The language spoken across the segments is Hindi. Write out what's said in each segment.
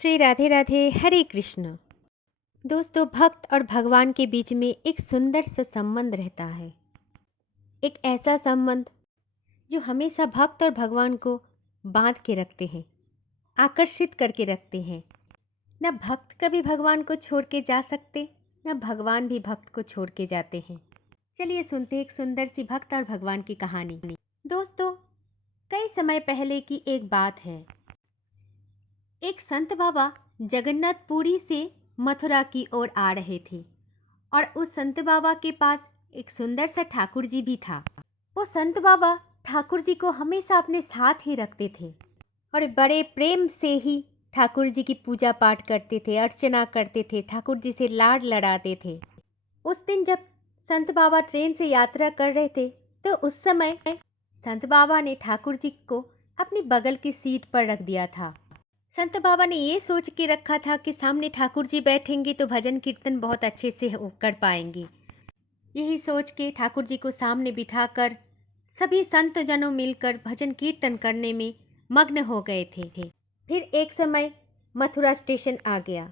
श्री राधे राधे, हरे कृष्ण। दोस्तों, भक्त और भगवान के बीच में एक सुंदर सा संबंध रहता है। एक ऐसा संबंध जो हमेशा भक्त और भगवान को बांध के रखते हैं, आकर्षित करके रखते हैं। न भक्त कभी भगवान को छोड़ के जा सकते, न भगवान भी भक्त को छोड़ के जाते हैं। चलिए सुनते हैं एक सुंदर सी भक्त और भगवान की कहानी। दोस्तों, कई समय पहले की एक बात है। एक संत बाबा जगन्नाथपुरी से मथुरा की ओर आ रहे थे और उस संत बाबा के पास एक सुंदर सा ठाकुर जी भी था। वो संत बाबा ठाकुर जी को हमेशा अपने साथ ही रखते थे और बड़े प्रेम से ही ठाकुर जी की पूजा पाठ करते थे, अर्चना करते थे, ठाकुर जी से लाड लड़ाते थे। उस दिन जब संत बाबा ट्रेन से यात्रा कर रहे थे तो उस समय संत बाबा ने ठाकुर जी को अपनी बगल की सीट पर रख दिया था। संत बाबा ने ये सोच के रखा था कि सामने ठाकुर जी बैठेंगे तो भजन कीर्तन बहुत अच्छे से कर पाएंगे। यही सोच के ठाकुर जी को सामने बिठाकर सभी संत जनों मिलकर भजन कीर्तन करने में मग्न हो गए थे। फिर एक समय मथुरा स्टेशन आ गया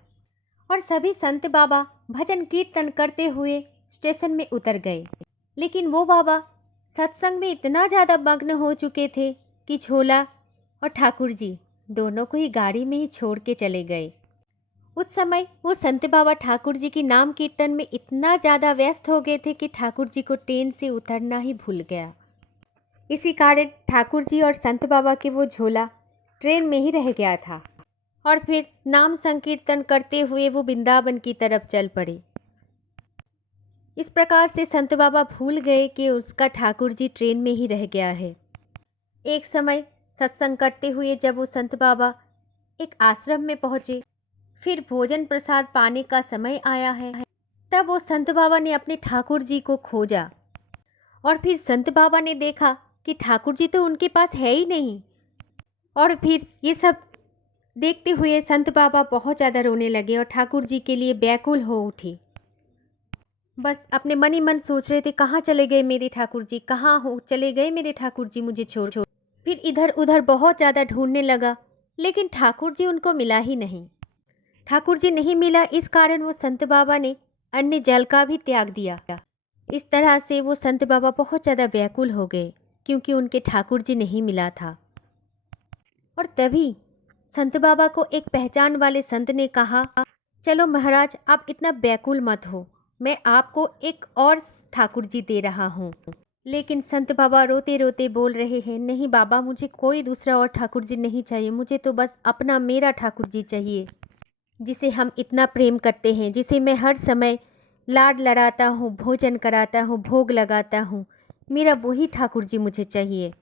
और सभी संत बाबा भजन कीर्तन करते हुए स्टेशन में उतर गए। लेकिन वो बाबा सत्संग में इतना ज़्यादा मग्न हो चुके थे कि झोला और ठाकुर जी दोनों को ही गाड़ी में ही छोड़ के चले गए। उस समय वो संत बाबा ठाकुर जी की नाम कीर्तन में इतना ज़्यादा व्यस्त हो गए थे कि ठाकुर जी को ट्रेन से उतरना ही भूल गया। इसी कारण ठाकुर जी और संत बाबा के वो झोला ट्रेन में ही रह गया था और फिर नाम संकीर्तन करते हुए वो वृंदावन की तरफ चल पड़े। इस प्रकार से संत बाबा भूल गए कि उसका ठाकुर जी ट्रेन में ही रह गया है। एक समय सत्संग करते हुए जब वो संत बाबा एक आश्रम में पहुँचे, फिर भोजन प्रसाद पाने का समय आया है, तब वो संत बाबा ने अपने ठाकुर जी को खोजा और फिर संत बाबा ने देखा कि ठाकुर जी तो उनके पास है ही नहीं। और फिर ये सब देखते हुए संत बाबा बहुत ज़्यादा रोने लगे और ठाकुर जी के लिए व्याकुल हो उठे। बस अपने मन ही मन सोच रहे थे, कहाँ चले गए मेरे ठाकुर जी, कहाँ हो चले गए मेरे ठाकुर जी मुझे छोड़। फिर इधर उधर बहुत ज़्यादा ढूंढने लगा, लेकिन ठाकुर जी उनको मिला ही नहीं। ठाकुर जी नहीं मिला, इस कारण वो संत बाबा ने अन्य जल का भी त्याग दिया। इस तरह से वो संत बाबा बहुत ज़्यादा व्याकुल हो गए क्योंकि उनके ठाकुर जी नहीं मिला था। और तभी संत बाबा को एक पहचान वाले संत ने कहा, चलो महाराज आप इतना व्याकुल मत हो, मैं आपको एक और ठाकुर जी दे रहा हूँ। लेकिन संत बाबा रोते रोते बोल रहे हैं, नहीं बाबा मुझे कोई दूसरा और ठाकुर जी नहीं चाहिए, मुझे तो बस अपना मेरा ठाकुर जी चाहिए, जिसे हम इतना प्रेम करते हैं, जिसे मैं हर समय लाड लड़ाता हूँ, भोजन कराता हूँ, भोग लगाता हूँ, मेरा वही ठाकुर जी मुझे चाहिए।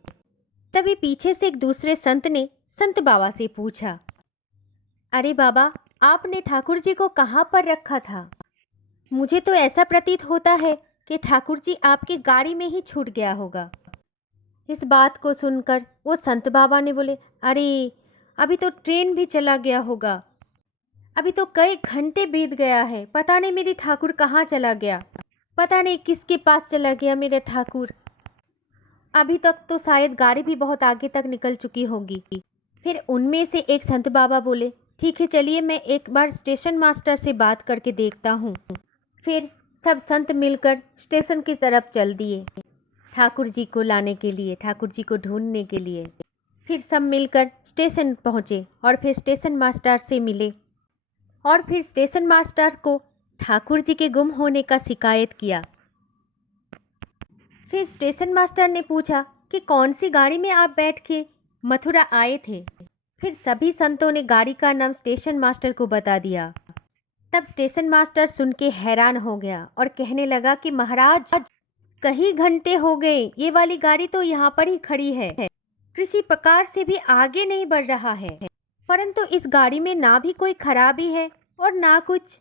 तभी पीछे से एक दूसरे संत ने संत बाबा से पूछा, अरे बाबा आपने ठाकुर जी को कहाँ पर रखा था? मुझे तो ऐसा प्रतीत होता है कि ठाकुर जी आपकी गाड़ी में ही छूट गया होगा। इस बात को सुनकर वो संत बाबा ने बोले, अरे अभी तो ट्रेन भी चला गया होगा, अभी तो कई घंटे बीत गया है, पता नहीं मेरी ठाकुर कहाँ चला गया, पता नहीं किसके पास चला गया मेरा ठाकुर, अभी तक तो शायद गाड़ी भी बहुत आगे तक निकल चुकी होगी। फिर उनमें से एक संत बाबा बोले, ठीक है चलिए मैं एक बार स्टेशन मास्टर से बात करके देखता हूँ। फिर सब संत मिलकर स्टेशन की तरफ चल दिए ठाकुर जी को लाने के लिए, ठाकुर जी को ढूंढने के लिए। फिर सब मिलकर स्टेशन पहुँचे और फिर स्टेशन मास्टर से मिले और फिर स्टेशन मास्टर को ठाकुर जी के गुम होने का शिकायत किया। फिर स्टेशन मास्टर ने पूछा कि कौन सी गाड़ी में आप बैठ के मथुरा आए थे। फिर सभी संतों ने गाड़ी का नाम स्टेशन मास्टर को बता दिया। तब स्टेशन मास्टर सुन के हैरान हो गया और कहने लगा कि महाराज कई घंटे हो गए, ये वाली गाड़ी तो यहाँ पर ही खड़ी है, किसी प्रकार से भी आगे नहीं बढ़ रहा है, परंतु इस गाड़ी में ना भी कोई खराबी है और ना कुछ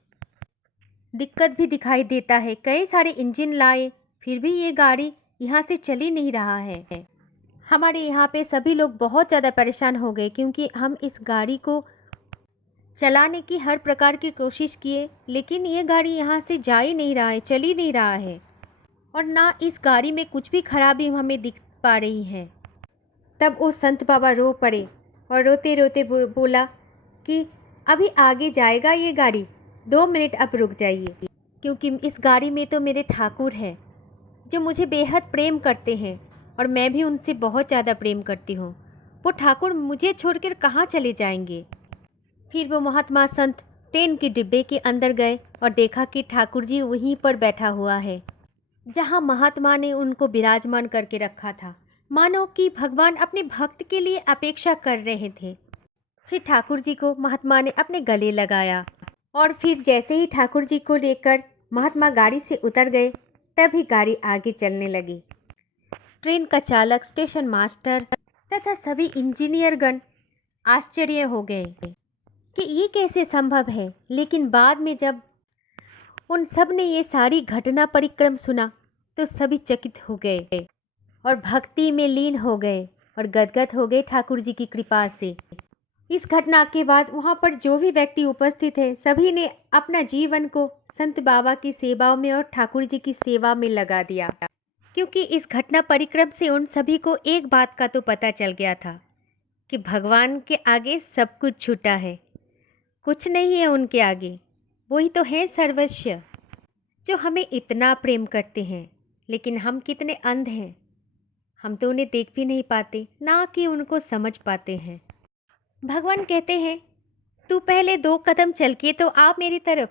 दिक्कत भी दिखाई देता है। कई सारे इंजन लाए फिर भी ये गाड़ी यहाँ से चल ही नहीं रहा है। हमारे यहाँ पे सभी लोग बहुत ज़्यादा परेशान हो गए क्योंकि हम इस गाड़ी को चलाने की हर प्रकार की कोशिश किए, लेकिन ये गाड़ी यहाँ से जा ही नहीं रहा है, चल ही नहीं रहा है और ना इस गाड़ी में कुछ भी खराबी हमें दिख पा रही है। तब वो संत बाबा रो पड़े और रोते रोते बोला कि अभी आगे जाएगा ये गाड़ी, 2 मिनट अब रुक जाइए, क्योंकि इस गाड़ी में तो मेरे ठाकुर हैं जो मुझे बेहद प्रेम करते हैं और मैं भी उनसे बहुत ज़्यादा प्रेम करती हूँ। वो ठाकुर मुझे छोड़कर कहाँ चले जाएंगे। फिर वो महात्मा संत ट्रेन के डिब्बे के अंदर गए और देखा कि ठाकुर जी वहीं पर बैठा हुआ है जहाँ महात्मा ने उनको विराजमान करके रखा था, मानो कि भगवान अपने भक्त के लिए अपेक्षा कर रहे थे। फिर ठाकुर जी को महात्मा ने अपने गले लगाया और फिर जैसे ही ठाकुर जी को लेकर महात्मा गाड़ी से उतर गए, तभी गाड़ी आगे चलने लगी। ट्रेन का चालक, स्टेशन मास्टर तथा सभी इंजीनियरगण आश्चर्य हो गए कि ये कैसे संभव है। लेकिन बाद में जब उन सब ने ये सारी घटना परिक्रम सुना तो सभी चकित हो गए और भक्ति में लीन हो गए और गदगद हो गए ठाकुर जी की कृपा से। इस घटना के बाद वहाँ पर जो भी व्यक्ति उपस्थित है, सभी ने अपना जीवन को संत बाबा की सेवाओं में और ठाकुर जी की सेवा में लगा दिया, क्योंकि इस घटना परिक्रम से उन सभी को एक बात का तो पता चल गया था कि भगवान के आगे सब कुछ छूटा है, कुछ नहीं है उनके आगे। वही तो है सर्वस्व, जो हमें इतना प्रेम करते हैं। लेकिन हम कितने अंध हैं, हम तो उन्हें देख भी नहीं पाते, ना कि उनको समझ पाते हैं। भगवान कहते हैं, तू पहले 2 कदम चल के तो आ मेरी तरफ,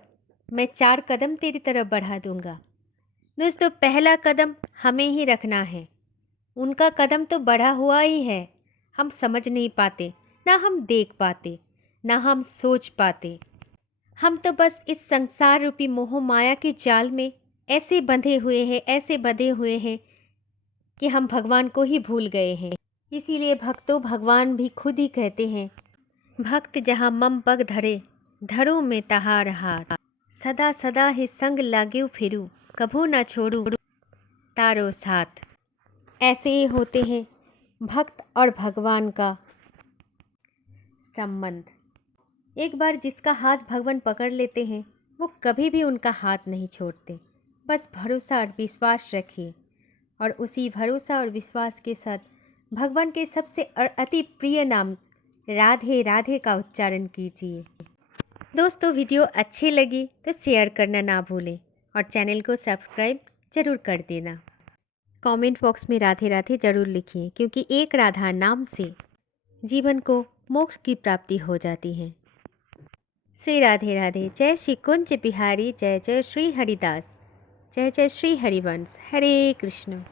मैं 4 कदम तेरी तरफ बढ़ा दूंगा। दोस्तों, पहला कदम हमें ही रखना है। उनका कदम तो बढ़ा हुआ ही है, हम समझ नहीं पाते, ना हम देख पाते, ना हम सोच पाते। हम तो बस इस संसार रूपी मोह माया के जाल में ऐसे बंधे हुए हैं कि हम भगवान को ही भूल गए हैं। इसीलिए भक्तों, भगवान भी खुद ही कहते हैं, भक्त जहाँ मम पग धरे, धरो में तहार हाथ, सदा सदा ही संग लागेउ फिरू, कभू ना छोड़ू तारो साथ। ऐसे ही होते हैं भक्त और भगवान का संबंध। एक बार जिसका हाथ भगवान पकड़ लेते हैं, वो कभी भी उनका हाथ नहीं छोड़ते। बस भरोसा और विश्वास रखिए और उसी भरोसा और विश्वास के साथ भगवान के सबसे अति प्रिय नाम राधे राधे का उच्चारण कीजिए। दोस्तों, वीडियो अच्छी लगी तो शेयर करना ना भूलें और चैनल को सब्सक्राइब जरूर कर देना। कमेंट बॉक्स में राधे राधे जरूर लिखिए, क्योंकि एक राधा नाम से जीवन को मोक्ष की प्राप्ति हो जाती है। श्री राधे राधे। जय श्री कुंज बिहारी, जय जय श्री हरिदास, जय जय श्री हरिवंश। हरे कृष्ण।